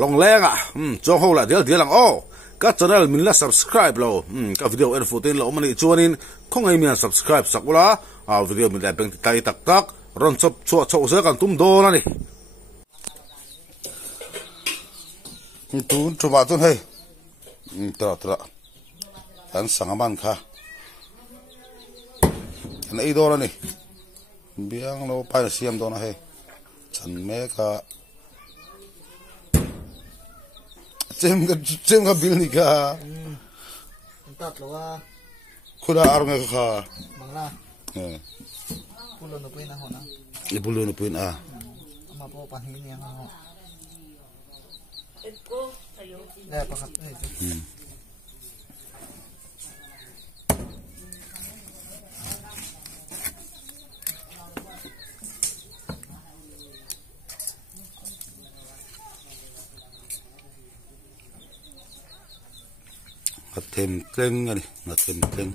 long lenga chong ho la dia lang o ka channel min la subscribe lo ka video en fotin lo mani chuanin khong ai mian subscribe sakula a video min la beng tai tak tak ron chop chu se kan tum do na ni tu chuba tu hey tra kan sangaman kha an ei do na ni biang lo pa siam do na hey chan me ka chem ka bil ni ka tat lo wa khuda arung ka bangla pulo no puin ho na ibulo no puin ama po panhin yang ho Eko sayo pakat thêm keng này là thêm keng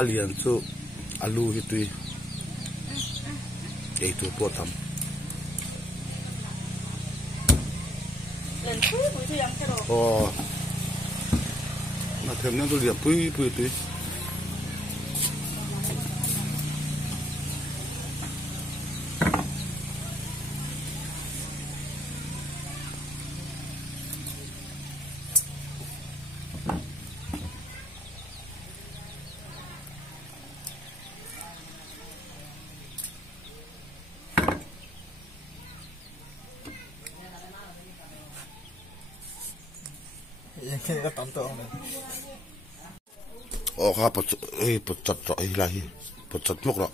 alian chu alu hi tui ei tu potam lần thứ buổi chiều ăn cái đồ mà thêm những cái điểm tui yang kini ka tonton ne ka pot chat ro ai lai pot chat mok ro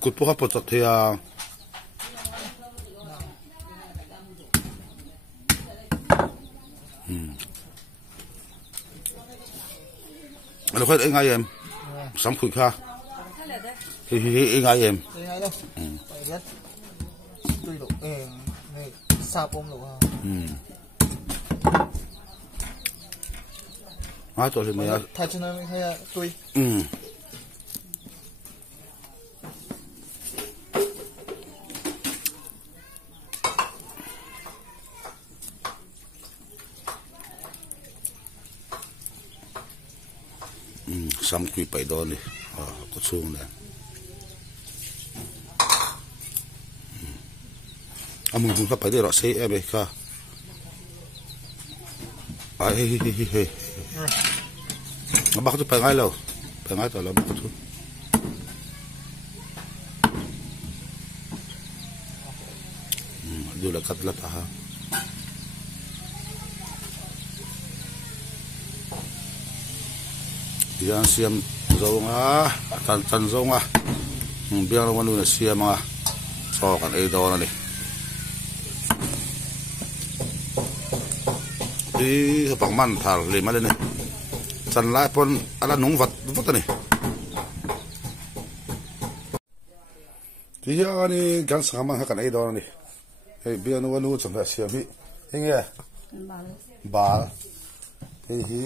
kut po ka pot chat ya anh khơi anh ai em sắm khui kha thì anh ai em ngay đâu phải biết tôi độ này sao bông độ tôi thì mày thay cho nó hay tôi sắm khui bảy đô này có xuông này mình cũng phải để rõ xe em ấy cả nó bắt cho phải ngay lâu phải ngay tao là bắt cho dù là cắt lát ha yang siam zong tan zong biang lo manu na siam so kan ei do na ni di bang man thal le ma le ni chan lai pon ala nung vat ni di ya ni gan sa man ha kan ei do na ni ei biang lo manu chang da siam hi hinge ba hi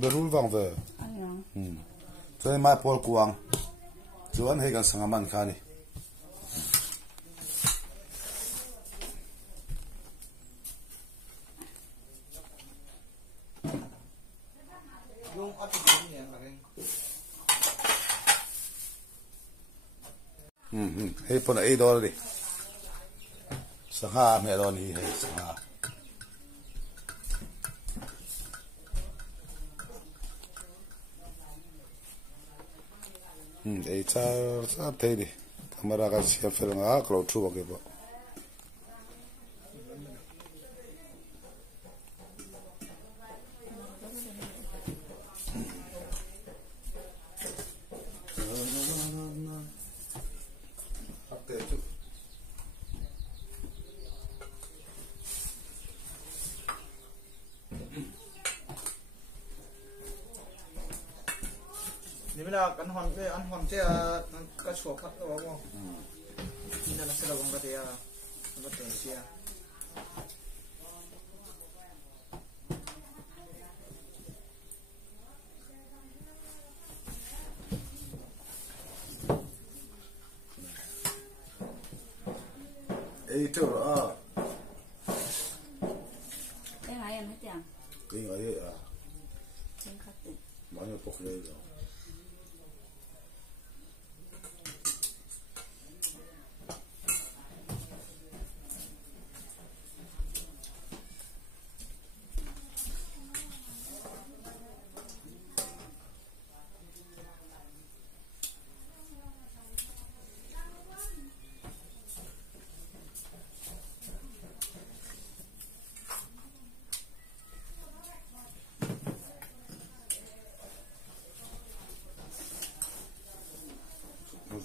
berul vang ve cho mai pol kuang chuan he kan sangaman kha ni yung at niya rin he pon ei do ri sanga me do ni he sanga ei cha te di camera ka sia fel nga klo thu ke ba là ăn hòn chứ cái chuột khác đó không? Nên là sẽ là cái gì à? Cái tiền chia. Ê trời ơi. Cái hai em hết chẳng? Cái ấy à. Trên khắc tịch. Bao nhiêu bọc đây rồi.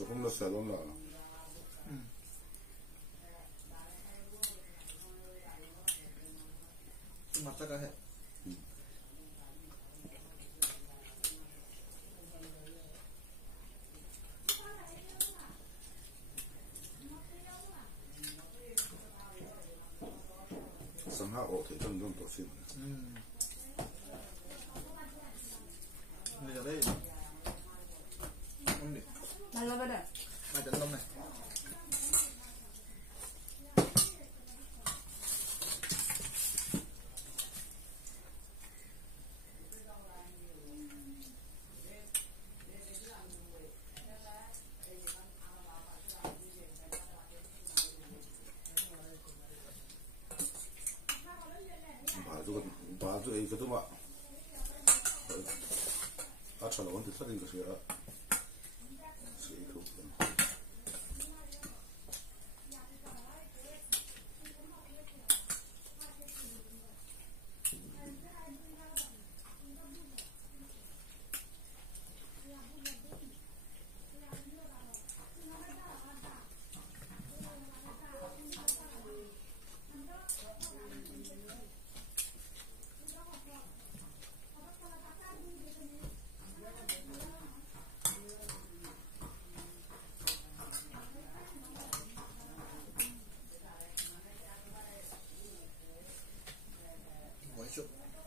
Không nó sẽ luôn là mặt tất cả hết sáng hạ ổ thì trong trong tổ xin bây giờ đây không được Này lên đây. hai tấn lông này bà chú ấy cái thứ mà à chả là vấn đề thật cái gì đó sẽ thuộc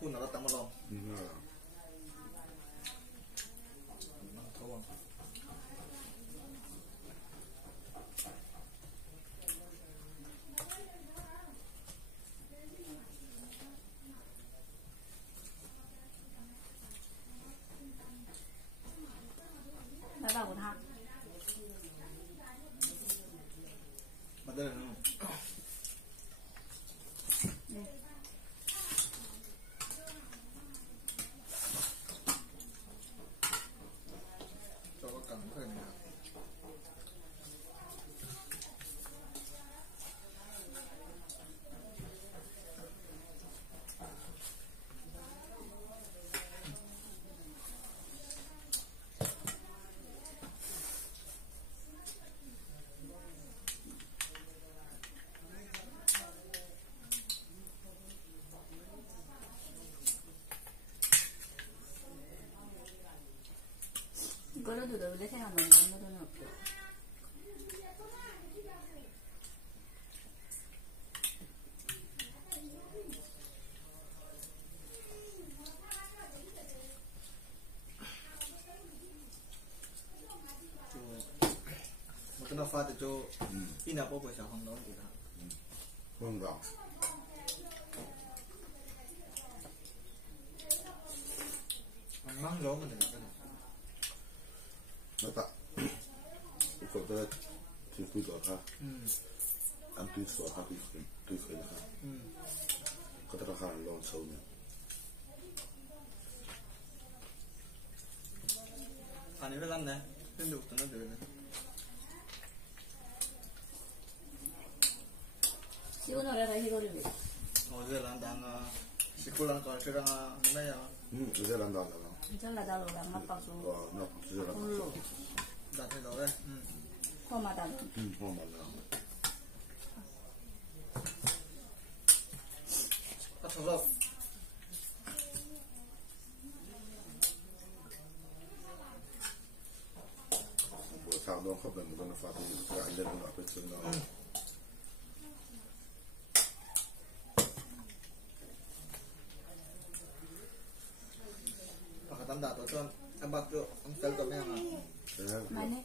phun nó tắm một lòng Đã vào một hạt. mà đây là cho có cắn phải nào 그래도 너 원래 생각 너무 잘못은 없죠. một cái nó pha từ chỗ in là bốc với sao không đó thì là vâng rồi mang gió mình được cái này nó tạ cậu ta thì tôi gọi ha anh tôi sợ ha tôi phải ha có thể là ha lon sâu nhỉ anh ấy phải lăn này lên được nó được này 시고 노래가 히로를 어제 란당 시골랑 걸치랑 뭐야 이제 난다 잘라달라고 아빠도 나 이제 난다 물로 나 대단해 포마다 맞나 아 저거 Fatu grinder nggak pecah nggak. Pakatan dato tuh abak tuh amstel kami yang Mana?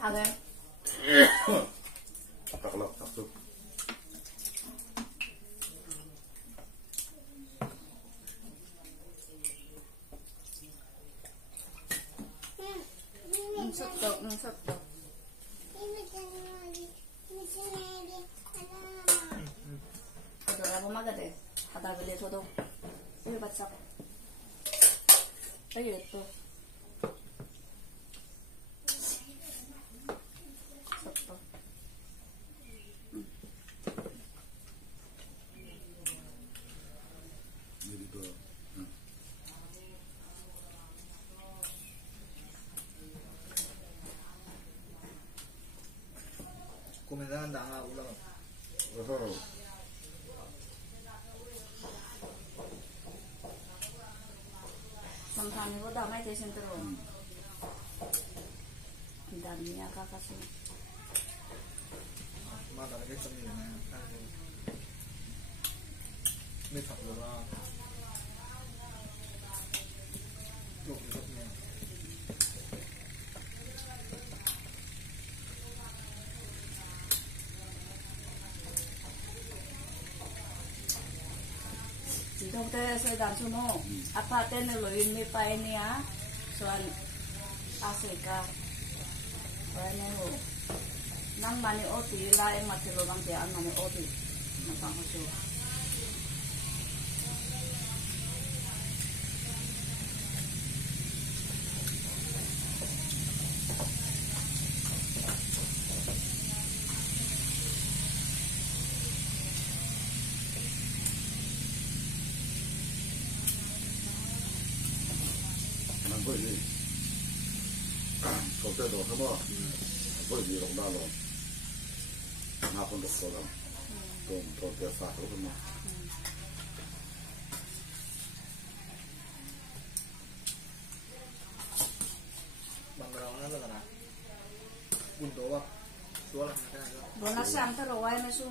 Ada. Tak lap tak tuh. Sotto. Allora, pomagate, ada beli todo. Ini baca. Ayo itu. Sotto. Jadi tuh. kumenangan dah ulang. Oh. Sometimes ibu damai desin terus. Damainya kakak sih. Mana lagi cemil nih? Ini tak boleh. Tuh hidupnya. Dokter saya dah semua. Apa teknologi ni pa ini ya? Soal Afrika. Soalnya ho. Nang mani oti lah yang mati lorang dia an mani oti. Nampak macam. Bởi vì cầu tết đó không có bởi vì lòng đa lòng ngã không được rồi còn cầu tết phạt đó không Bằng cái đó nó là nào? Bún tố à? Chúa là cái này đó. Bona sang terus wae mesu.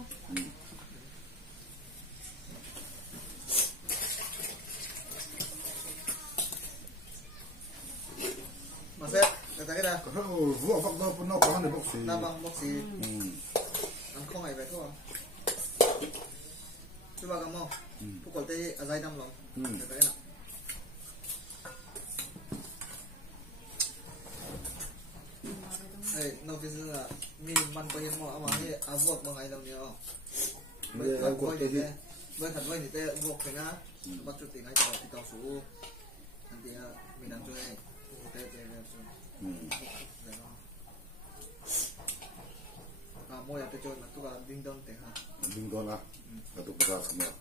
Masih, kata kita. kalau vua fakta pun nak pahan debok sih Nabang boksi. Angkong ay beto ah. Coba kamu. Pukul teh azai dam long. Kata kita. Notice là mình man có hiện mỏ mà cái avoc bằng ngày làm nhiều. Với thật với thì tê avoc cái na bắt chút tiền ngay cho thì tao số anh thì mình đang chơi tê tê à mua nhà tê chơi mà tôi là đinh đông tê ha. Đinh đông à? Itu besar semua.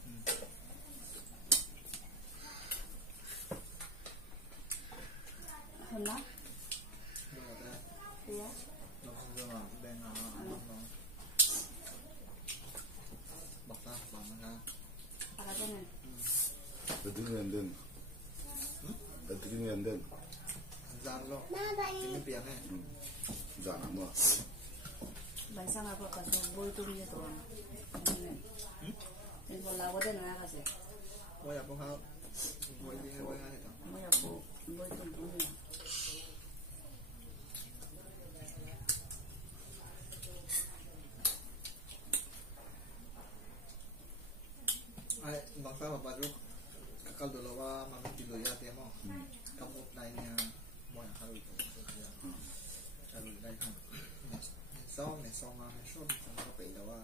Hena? Mua nhà tê. Iya. Nó không mà bên nó bọc ra bằng nó ra. Para jangan. Jadi ngenden. Jadi ngenden. Gian lo. Ini piang eh. Jangan mah. Bansa nga pa kaso boy to niya to. Yung wala ko din na kasi. Mua nhà bông hao. Mua đi mua ngay thì Mo ya po boy to niya. ai bangsa mà baru kakal dulu wa mami kilo ya tiap mau kamu lainnya mau yang harus ya harus lain kan sau này sau mà sau trong cái bị đâu à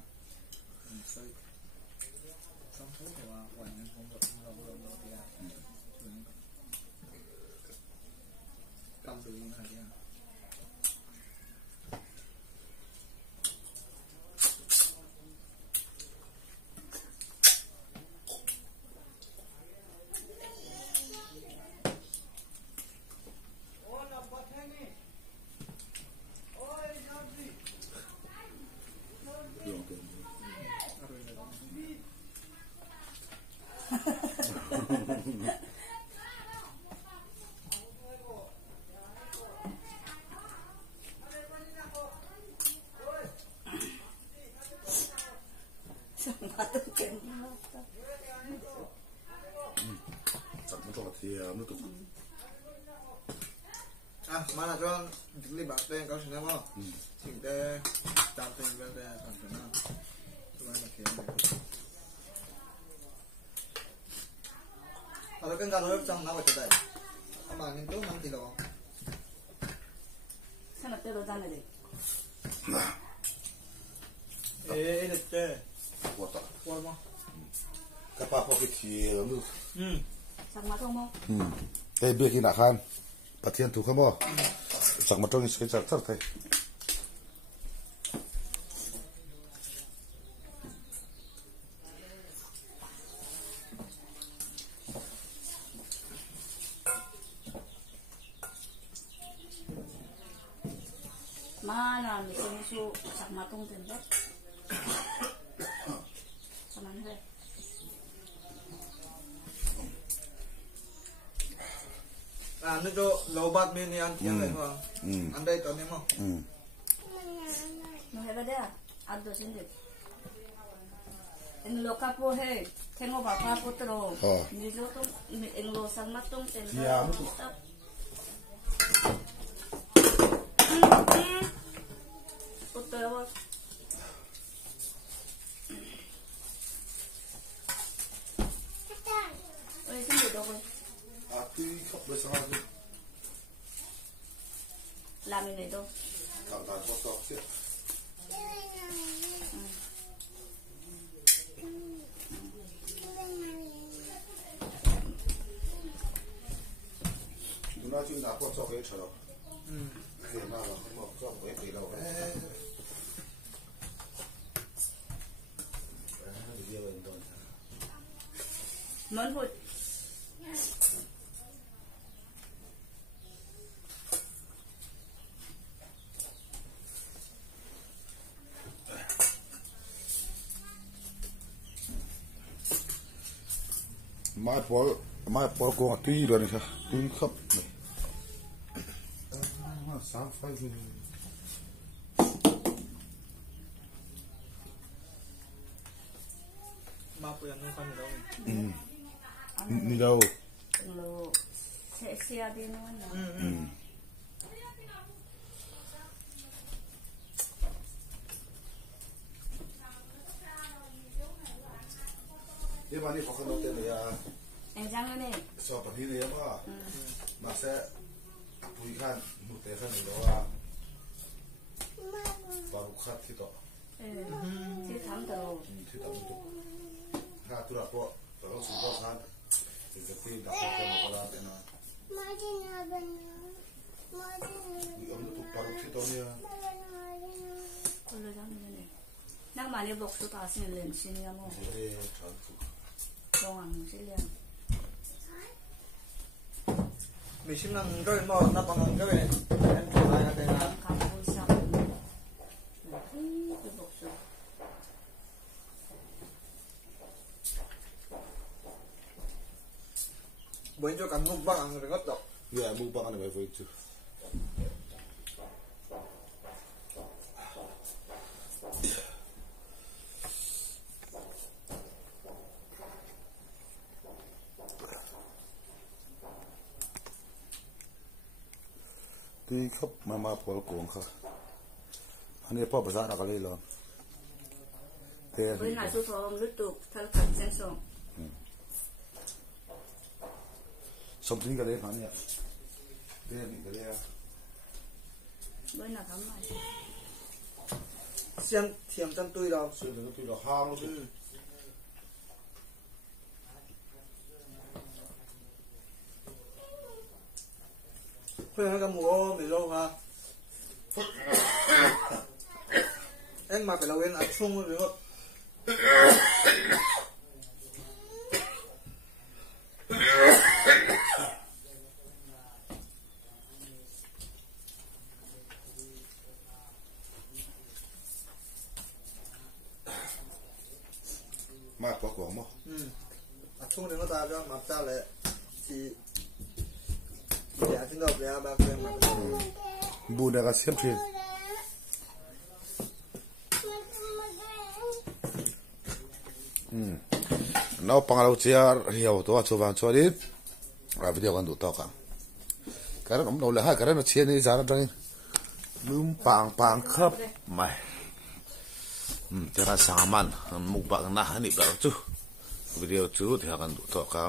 sau sau thứ thì là hoàn nhân không được thì à cầm được như thế này Chắc nó cho thì nó tụt. À, mana cho đi bảo tên có chuyện không? Chính thế tạm tên về đây tạm tên nào. Chúng ta kiếm được. Kalau kan kalau trong nào vậy đấy? Mà những chỗ 5 kg. Sao mà tiêu đồ ra này đi? Ê, được chưa? Quá ta. Quá mà. Các bạn có cái thì nó. Sạc mà không không? Cái bia khi nào khan, bắt thiên thủ không bao. Sạc mà trong cái sạc thật thế. Mana ni su sak matong tempat. Sama ni. À, nó cho lẩu bát bên này ăn tiếng này không? Ăn đây tao nếm không? Nó hay vậy à? Ăn đồ xin được. Anh lo capo he, tengo papá potro. Ni yo to, anh lo sak matong tempat. Ya, betul. Potro. Ôi, xin được đâu rồi. Tuy không biết sao chứ. Làm gì này đâu. Cảm tạ có tóc chứ. Nó chuyện nào có cho cái trở đâu. Thì mà là không có cho cái gì đâu. Món hột. Mai bỏ con tuy rồi này thôi, tuy khắp này. Sáng phải gì? Mà bây giờ nó không được đâu. Đi đâu? Lo xe đi nó nhá. Thế mà đi học cái đầu tiên này à? Anh Giang này. Sao phải đi đấy mà? Mà sẽ bùi khan, một cái khan này đó à? Và một khát thì đó. Thì thắm đầu. Thì đó một. Ha, tôi đã có, tôi đã xuống đó khan. Thì cái tin đã có cái một cái nào. Thì ông nó tụt vào thì đó nha. Con lời Giang này. Đang mà đi bọc số ta xin lên xin nha mo. Thế trời phụ. Không ăn xin liền. Mình xin năng rồi mà nó bằng năng rồi. Em chụp lại cái là Cảm ơn sao. Đi bọc số. bởi cho cảm không bằng rồi ngất độc. Yeah, move back on the way for you too. Tuy khắp mà bỏ cuồng khá. Anh ấy bỏ bớt ra cái lon. Với nãy tôi thò lướt tục thay khẩn sen sông. Something cái đấy hả nhỉ? Đây là cái đấy à? Với nãy thắm này. Xem thiềm chân tôi đâu. Xem nó tôi là ham luôn chứ. Thôi hãy cầm mua mì lâu hả? Em mà phải lâu em ăn chung rồi không? Mà bỏ cuồng mà. chung đến nó ta cho mặc ra lại thì để trên đầu bé ba cái mà bu đã có xem phim nó pangalau chia hiểu to cho vàng cho đi video kan du to ka karena om nol ha karena chia ni zara dang lum pang khap mai jangan sangaman mukbang nah ni ba chu video chu thì kan du to ka